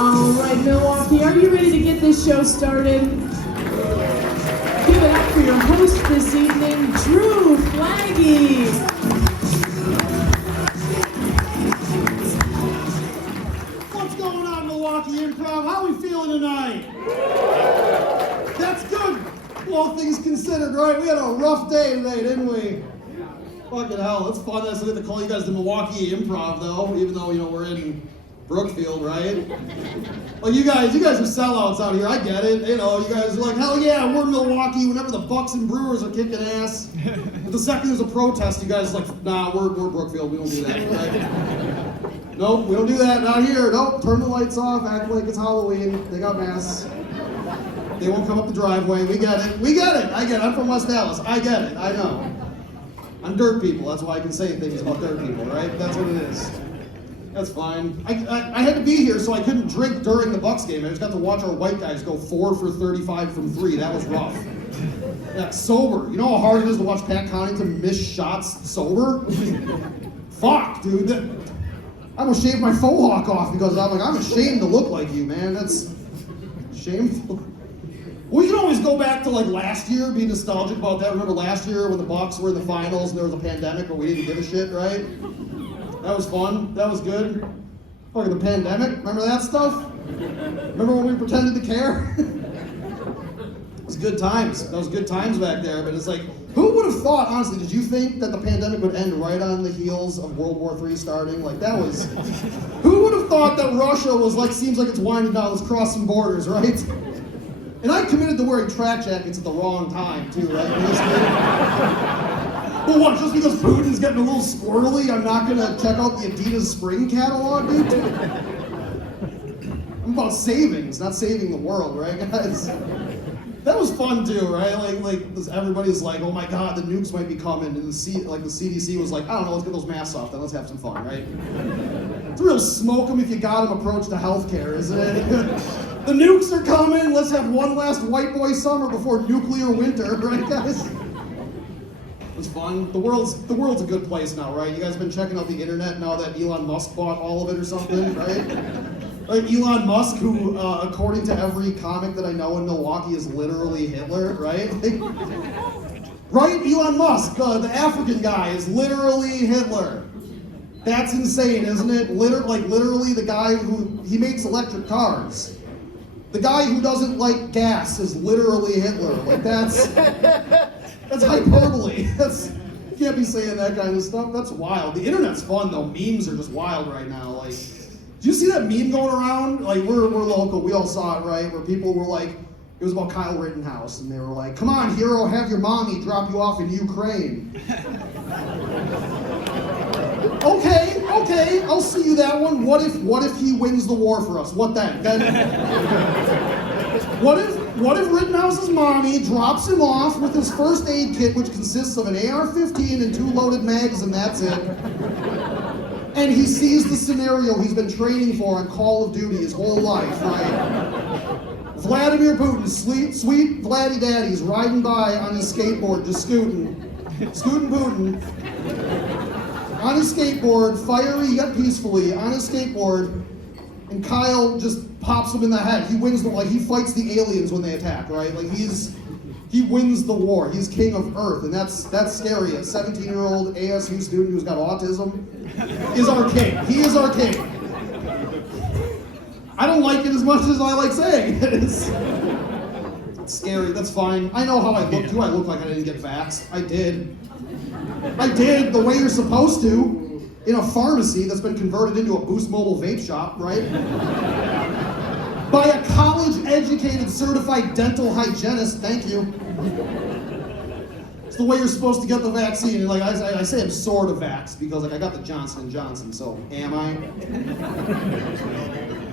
All right, Milwaukee, are you ready to get this show started? Give it up for your host this evening, Drew Flaggy. What's going on, Milwaukee Improv? How are we feeling tonight? That's good. All things considered, right? We had a rough day today, didn't we? Fucking hell, it's fun. I still get to call you guys the Milwaukee Improv, though, even though, we're in Brookfield, right? Like, you guys are sellouts out here. I get it. You guys are like, hell yeah, we're Milwaukee whenever the Bucks and Brewers are kicking ass. But the second there's a protest, you guys are like, nah, we're Brookfield. We don't do that, right? Nope, we don't do that. Not here. Nope, turn the lights off, act like it's Halloween. They got masks. They won't come up the driveway. We get it. I get it. I'm from West Dallas. I get it. I know. I'm dirt people. That's why I can say things about dirt people, right? That's what it is. That's fine. I had to be here, so I couldn't drink during the Bucks game. I just got to watch our white guys go 4 for 35 from 3. That was rough. Yeah, sober. You know how hard it is to watch Pat Connaughton miss shots sober? Fuck, dude. I almost shaved my faux hawk off because I'm ashamed to look like you, man. That's shameful. We can always go back to last year, be nostalgic about that. Remember last year when the Bucks were in the finals and there was a pandemic, but we didn't give a shit, right? That was fun. That was good. Fucking the pandemic. Remember that stuff? Remember when we pretended to care? It was good times. That was good times back there. But it's like, who would have thought, honestly, did you think that the pandemic would end right on the heels of World War III starting? Who would have thought that Russia was seems like it's winding down, it's crossing borders, right? And I committed to wearing track jackets at the wrong time, too, right? Well, what, just because Putin's getting a little squirrely, I'm not gonna check out the Adidas spring catalog, dude? I'm about savings, not saving the world, right, guys? That was fun, too, right? Everybody's like, oh my god, the nukes might be coming, and the CDC was like, I don't know, let's get those masks off, then let's have some fun, right? It's a real smoke them if you got them approach to healthcare, isn't it? The nukes are coming, let's have one last white boy summer before nuclear winter, right, guys? It's fun. The world's a good place now, right? You guys been checking out the internet now that Elon Musk bought all of it or something, right? Like Elon Musk, who, according to every comic that I know in Milwaukee, is literally Hitler, right? Right? Elon Musk, the African guy, is literally Hitler. That's insane, isn't it? Literally the guy he makes electric cars. The guy who doesn't like gas is literally Hitler. That's hyperbole. You can't be saying that kind of stuff. That's wild. The internet's fun though. Memes are just wild right now. Did you see that meme going around? We're local. We all saw it, right? Where people were it was about Kyle Rittenhouse, and they were like, "Come on, hero, have your mommy drop you off in Ukraine." Okay, I'll see you that one. What if he wins the war for us? What then? What if Rittenhouse's mommy drops him off with his first aid kit, which consists of an AR-15 and 2 loaded mags, and that's it? And he sees the scenario he's been training for on Call of Duty his whole life, right? Vladimir Putin, sweet Vladdy Daddy's riding by on his skateboard, just scooting Putin. On his skateboard, fiery yet peacefully, on his skateboard, and Kyle just pops him in the head. He wins he fights the aliens when they attack, right? He wins the war. He's king of Earth, and that's scary. A 17-year-old ASU student who's got autism is our king. He is our king. I don't like it as much as I like saying it. It's scary. That's fine. I know how I look too. I look like I didn't get vaxxed. I did. The way you're supposed to. In a pharmacy that's been converted into a Boost Mobile vape shop, right? By a college-educated, certified dental hygienist, thank you. It's the way you're supposed to get the vaccine. And I say I'm sort of vaxxed because I got the Johnson & Johnson, so am I?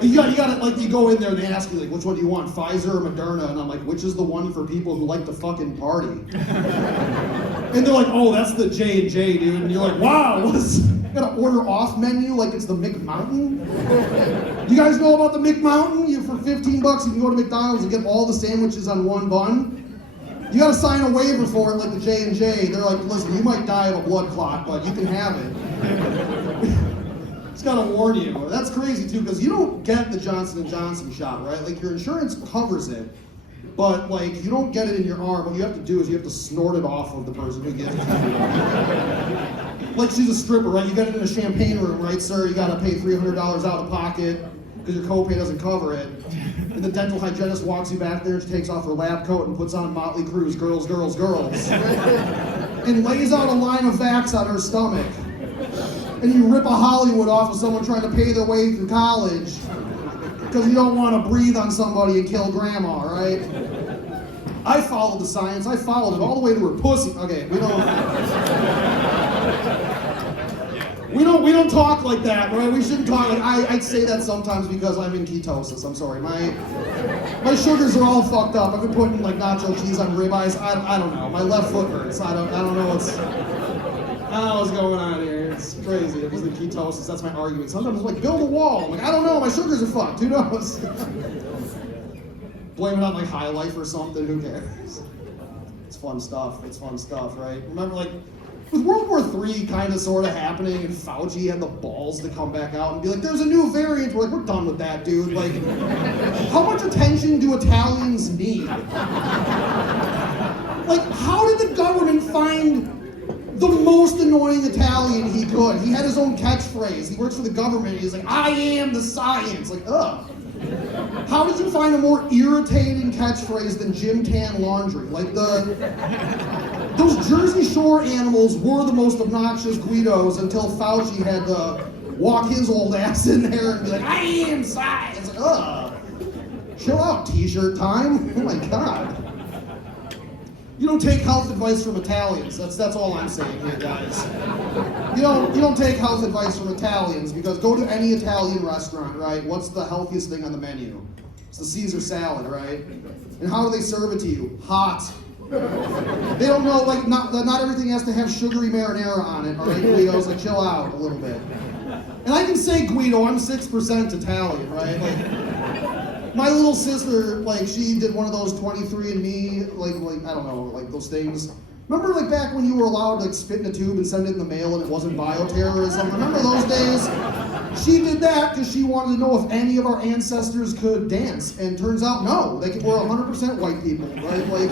You gotta, you go in there and they ask you, which one do you want, Pfizer or Moderna? And I'm like, which is the one for people who like to fucking party? And they're like, oh, that's the J&J, dude. And you're like, wow, you gotta order off menu like it's the McMountain? You guys know about the McMountain? For 15 bucks you can go to McDonald's and get all the sandwiches on one bun. You gotta sign a waiver for it like the J&J. They're like, listen, you might die of a blood clot, but you can have it. Just gotta warn you. That's crazy too, because you don't get the Johnson & Johnson shot, right? Like your insurance covers it, but like you don't get it in your arm. What you have to do is you have to snort it off of the person who gives it to you. Like she's a stripper, right? You get it in a champagne room, right, sir? You gotta pay $300 out of pocket because your copay doesn't cover it. And the dental hygienist walks you back there and she takes off her lab coat and puts on Motley Crue's Girls, Girls, Girls. And lays out a line of Vax on her stomach. And you rip a Hollywood off of someone trying to pay their way through college because you don't want to breathe on somebody and kill grandma, right? I followed the science. I followed it all the way to her pussy. Okay, we don't talk like that, right? We shouldn't talk like I say that sometimes because I'm in ketosis. I'm sorry. My sugars are all fucked up. I've been putting like nacho cheese on ribeyes. I don't know. My left foot hurts. I don't know what's going on here. It's crazy. It was the ketosis. That's my argument. Sometimes it's like build a wall. I'm like, I don't know. My sugars are fucked. Who knows? Blame it on like High Life or something. Who cares? It's fun stuff. It's fun stuff, right? Remember, like with World War III kind of sort of happening, and Fauci had the balls to come back out and be like, "There's a new variant." We're like, "We're done with that, dude." Like, how much attention do Italians need? Like, how did the government find the most annoying Italian he could? He had his own catchphrase. He works for the government. He's like, "I am the science." Like, ugh. How did you find a more irritating catchphrase than Jim Tan Laundry? Like those Jersey Shore animals were the most obnoxious Guidos until Fauci had to walk his old ass in there and be like, "I am science." Like, ugh. Chill out, t-shirt time. Oh my God. You don't take health advice from Italians. That's all I'm saying here, guys. You don't take health advice from Italians because go to any Italian restaurant, right? What's the healthiest thing on the menu? It's the Caesar salad, right? And how do they serve it to you? Hot. They don't know, like, not everything has to have sugary marinara on it, all right, Guidos? Like, chill out a little bit. And I can say Guido, I'm 6% Italian, right? Like, my little sister, like, she did one of those 23andMe, like I don't know, like those things. Remember, like, back when you were allowed to, like, spit in a tube and send it in the mail and it wasn't bioterrorism? Remember those days? She did that because she wanted to know if any of our ancestors could dance. And turns out, no. We're 100% white people, right? Like,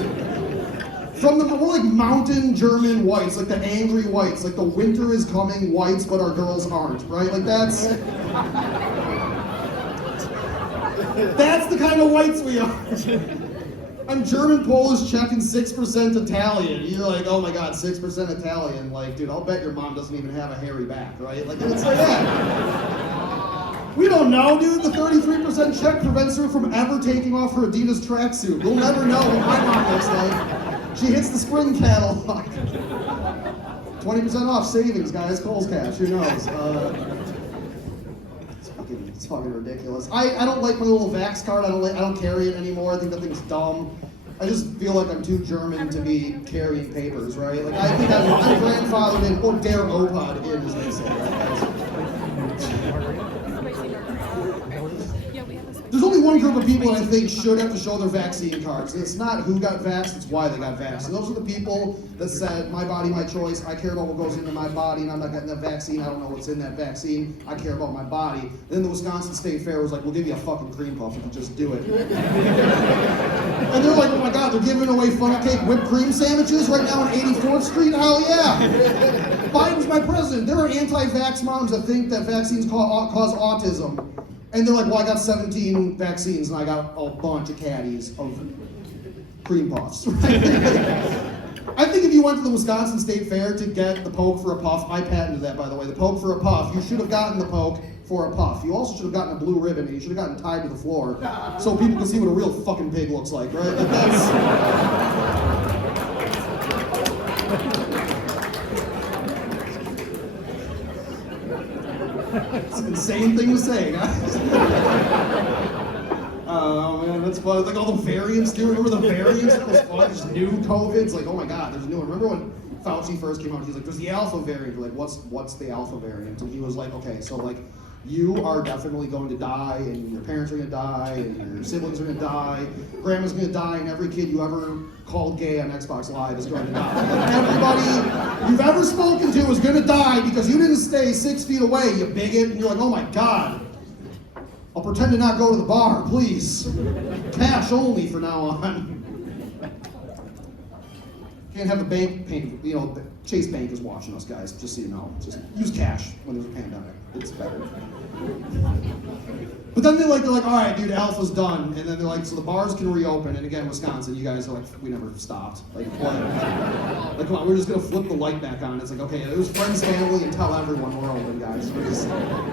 we're like mountain German whites, like the angry whites, like the winter is coming whites, but our girls aren't, right? Like, that's the kind of whites we are. I'm German, Polish, Czech, and 6% Italian. You're like, oh my God, 6% Italian. Like, dude, I'll bet your mom doesn't even have a hairy back, right? Like, it's like that. We don't know, dude. The 33% Czech prevents her from ever taking off her Adidas tracksuit. We'll never know what my mom looks like. She hits the spring catalog. 20% off savings, guys. Kohl's Cash. Who knows? It's fucking ridiculous. I don't like my little Vax card. I don't carry it anymore. I think that thing's dumb. I just feel like I'm too German to be carrying papers, right? Like, I think I'm grandfathered in, or dare OPOD in, as they say, right? There's only one group of people that I think should have to show their vaccine cards. And it's not who got vaxxed, it's why they got vaxxed. And those are the people that said, my body, my choice, I care about what goes into my body, and I'm not getting that vaccine, I don't know what's in that vaccine, I care about my body. And then the Wisconsin State Fair was like, we'll give you a fucking cream puff if you just do it. And they're like, oh my God, they're giving away funnel cake whipped cream sandwiches right now on 84th Street? Hell yeah! Biden's my president. There are anti-vax moms that think that vaccines cause autism. And they're like, well, I got 17 vaccines and I got a bunch of caddies of cream puffs. Right? I think if you went to the Wisconsin State Fair to get the poke for a puff, I patented that, by the way, the poke for a puff, you should have gotten the poke for a puff. You also should have gotten a blue ribbon and you should have gotten tied to the floor so people can see what a real fucking pig looks like, right? Like, that's... It's an insane thing to say, guys. Oh man, that's fun. Like all the variants, do you remember the variants? That was fun. Just new COVID. It's like, oh my God, there's a new one. Remember when Fauci first came out? He's like, there's the alpha variant. We're like, what's the alpha variant? And he was like, okay, so like You are definitely going to die, and your parents are going to die, and your siblings are going to die, grandma's going to die, and every kid you ever called gay on Xbox Live is going to die. Like, everybody you've ever spoken to is going to die because you didn't stay 6 feet away, you bigot, and you're like, oh my God, I'll pretend to not go to the bar, please. Cash only for now on. Can't have the bank paint, you know, Chase Bank is watching us, guys, just so you know. Just use cash when there's a pandemic. It's better. But then they're like, all right, dude, Alpha's done. And then they're like, so the bars can reopen. And again, Wisconsin, you guys are like, we never stopped. Like, what? Like, come on, we're just gonna flip the light back on. It's like, okay, it was friends, family, and tell everyone we're open, guys.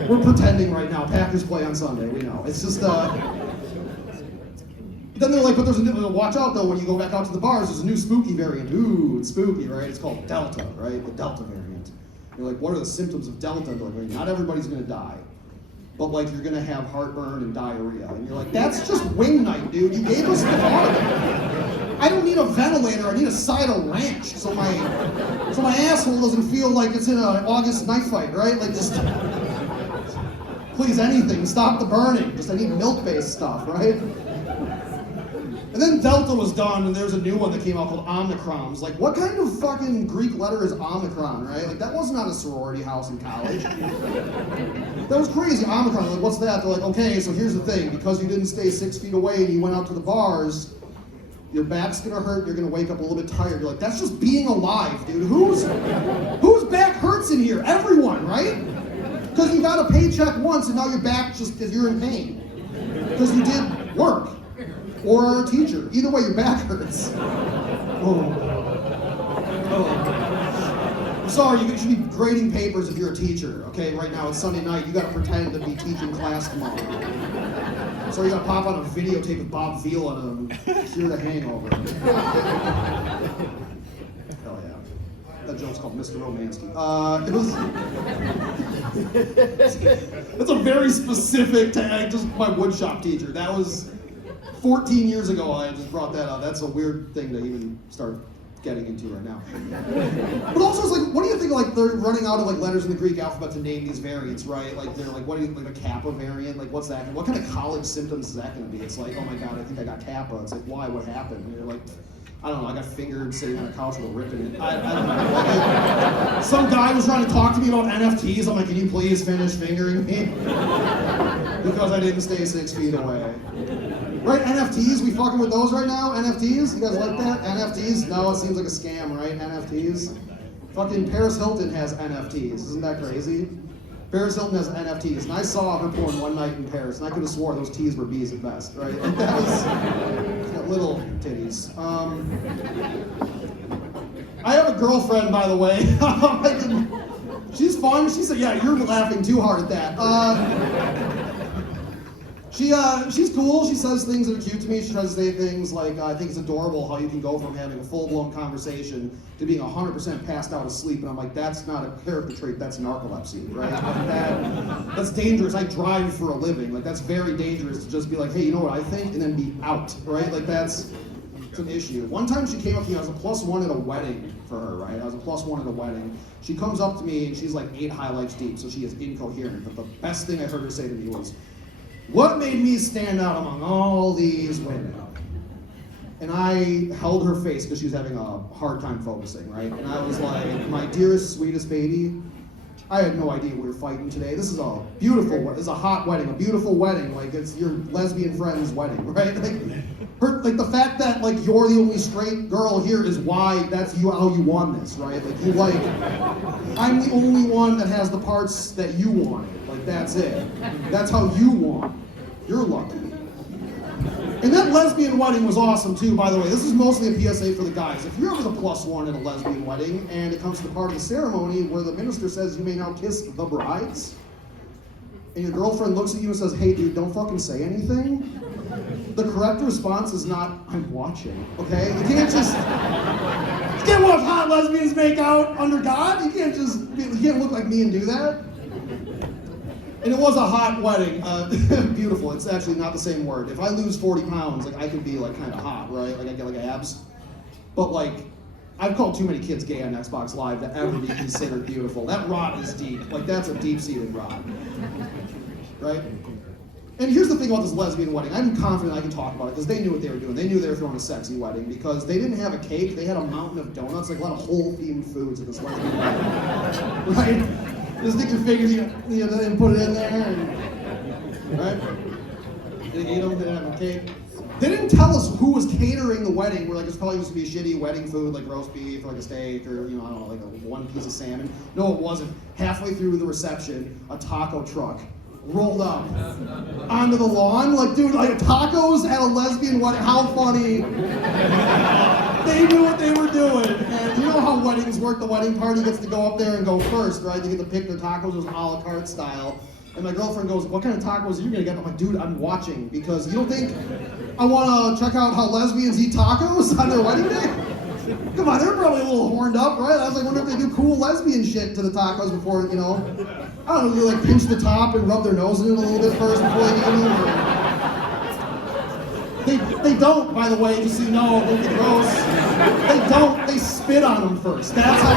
We're pretending right now. Packers play on Sunday, we know. It's just, Then they're like, but there's a new, watch out though, when you go back out to the bars, there's a new spooky variant. Ooh, it's spooky, right? It's called Delta, right? The Delta variant. You're like, what are the symptoms of Delta? They're like, not everybody's gonna die. But like, you're gonna have heartburn and diarrhea. And you're like, that's just wing night, dude. You gave us the car. I don't need a ventilator, I need a side of ranch. So my asshole doesn't feel like it's in an August knife fight, right? Like just, please anything, stop the burning. Just I need milk-based stuff, right? And then Delta was done, and there's a new one that came out called Omicron. It's like, what kind of fucking Greek letter is Omicron, right? Like, that wasn't at a sorority house in college. That was crazy, Omicron. Like, what's that? They're like, okay, so here's the thing. Because you didn't stay 6 feet away and you went out to the bars, your back's gonna hurt, you're gonna wake up a little bit tired. You're like, that's just being alive, dude. Whose back hurts in here? Everyone, right? Because you got a paycheck once, and now your back just, because you're in pain. Because you did work. Or are a teacher. Either way, your back hurts. Oh. I'm sorry, you should be grading papers if you're a teacher. Okay, right now it's Sunday night. You gotta pretend to be teaching class tomorrow. So you gotta pop on a videotape of Bob Vila to cure the hangover. Hell yeah. That joke's called Mr. Romansky. That's a very specific tag, just my woodshop teacher. That was 14 years ago, I just brought that up. That's a weird thing to even start getting into right now. But also, it's like, what do you think? Like, they're running out of like letters in the Greek alphabet to name these variants, right? Like, they're like, what do you like a Kappa variant? Like, what's that? What kind of college symptoms is that going to be? It's like, oh my God, I think I got Kappa. It's like, why? What happened? And you're like, I don't know. I got fingered sitting on a couch with a rip in it. I don't know. Like, some guy was trying to talk to me about NFTs. I'm like, can you please finish fingering me? Because I didn't stay 6 feet away. Right, NFTs, we fucking with those right now? NFTs, you guys like that? NFTs? No, it seems like a scam, right? NFTs? Fucking Paris Hilton has NFTs, isn't that crazy? Paris Hilton has NFTs, and I saw her porn one night in Paris, and I could have swore those T's were B's at best, right? Like that was, got little titties. I have a girlfriend, by the way. She's fun, she said, yeah, you're laughing too hard at that. She's cool. She says things that are cute to me. She tries to say things like, I think it's adorable how you can go from having a full-blown conversation to being 100% passed out asleep. And I'm like, that's not a character trait, that's narcolepsy, right? Like that's dangerous. I drive for a living. Like, that's very dangerous to just be like, hey, you know what I think? And then be out, right? Like, it's an issue. One time she came up to me, I was a +1 at a wedding for her, right? I was a +1 at a wedding. She comes up to me, and she's like 8 highlights deep, so she is incoherent. But the best thing I heard her say to me was, what made me stand out among all these women? And I held her face because she was having a hard time focusing, right? And I was like, my dearest, sweetest baby, I had no idea we were fighting today. This is a beautiful, this is a hot wedding, a beautiful wedding. Like, it's your lesbian friend's wedding, right? Like the fact that like you're the only straight girl here is why that's how you won this, right? Like I'm the only one that has the parts that you wanted. Like, that's it. That's how you won. You're lucky. And that lesbian wedding was awesome too, by the way. This is mostly a PSA for the guys. If you're ever the +1 at a lesbian wedding, and it comes to the part of the ceremony where the minister says you may now kiss the brides, and your girlfriend looks at you and says, hey dude, don't fucking say anything, the correct response is not, I'm watching, okay? You can't watch hot lesbians make out under God. You can't look like me and do that. And it was a hot wedding, beautiful. It's actually not the same word. If I lose 40 pounds, like I could be like kind of hot, right? Like I get like abs. But like, I've called too many kids gay on Xbox Live to ever be considered beautiful. That rot is deep. Like that's a deep-seated rot. right? And here's the thing about this lesbian wedding. I'm confident I can talk about it because they knew what they were doing. They knew they were throwing a sexy wedding because they didn't have a cake. They had a mountain of donuts, like a lot of whole-themed foods at this lesbian wedding, right? Just stick your fingers, and put it in there, and, right? They ate them. They didn't have a cake. They didn't tell us who was catering the wedding. We're like, it's probably supposed to be shitty wedding food, like roast beef or like a steak or, I don't know, like one piece of salmon. No, it wasn't. Halfway through the reception, a taco truck rolled up onto the lawn. Like, dude, like tacos at a lesbian wedding. How funny. They knew what they were doing. And you know how weddings work. The wedding party gets to go up there and go first, right? They get to pick their tacos. It was a la carte style. And my girlfriend goes, what kind of tacos are you gonna get? I'm like, dude, I'm watching because you don't think I wanna check out how lesbians eat tacos on their wedding day? Come on, they're probably a little horned up, right? I was like, wonder if they do cool lesbian shit to the tacos before, I don't know, do they like pinch the top and rub their nose in it a little bit first before they eat them? They don't, by the way, just so you know, don't get gross. They don't, they spit on them first. That's how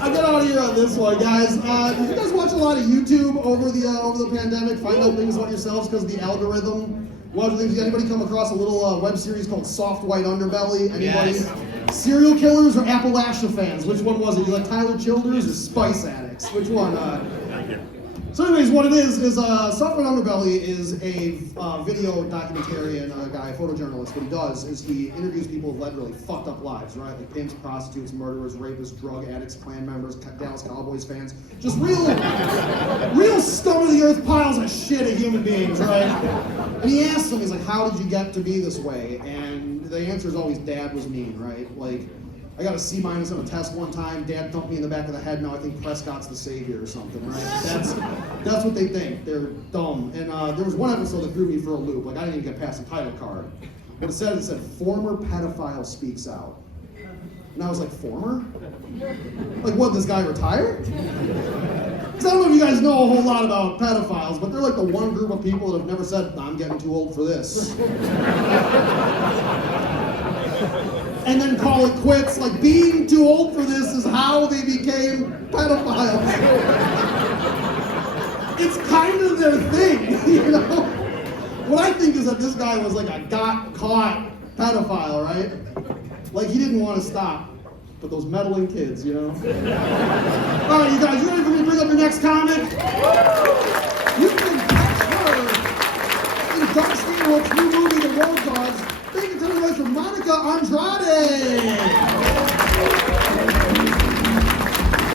I get out of here on this one, guys. Did you guys watch a lot of YouTube over the pandemic? Find out things about yourselves because of the algorithm. Watch things. Anybody come across a little web series called Soft White Underbelly? Anybody? Yes. Serial killers or Appalachia fans? Which one was it? You like Tyler Childers or Spice Addicts? Which one? So anyways, what it is Soft White Underbelly is a video documentarian guy, a photojournalist. What he does is he interviews people who've led really fucked up lives, right? Like pimps, prostitutes, murderers, rapists, drug addicts, Klan members, Dallas Cowboys fans. Just real scum-of-the-earth piles of shit of human beings, right? And he asks them, he's like, how did you get to be this way? And the answer is always, Dad was mean, right? Like, I got a C- on a test one time. Dad thumped me in the back of the head. Now I think Prescott's the savior or something, right? That's what they think. They're dumb. And there was one episode that threw me for a loop. Like I didn't even get past the title card. But it said former pedophile speaks out. And I was like, former? Like what? This guy retired? Because I don't know if you guys know a whole lot about pedophiles, but they're like the one group of people that have never said, I'm getting too old for this. And then call it quits. Like being too old for this is how they became pedophiles. It's kind of their thing, What I think is that this guy was like a got-caught pedophile, right? Like he didn't want to stop, but those meddling kids, All right, you guys, you ready for me to bring up your next comic?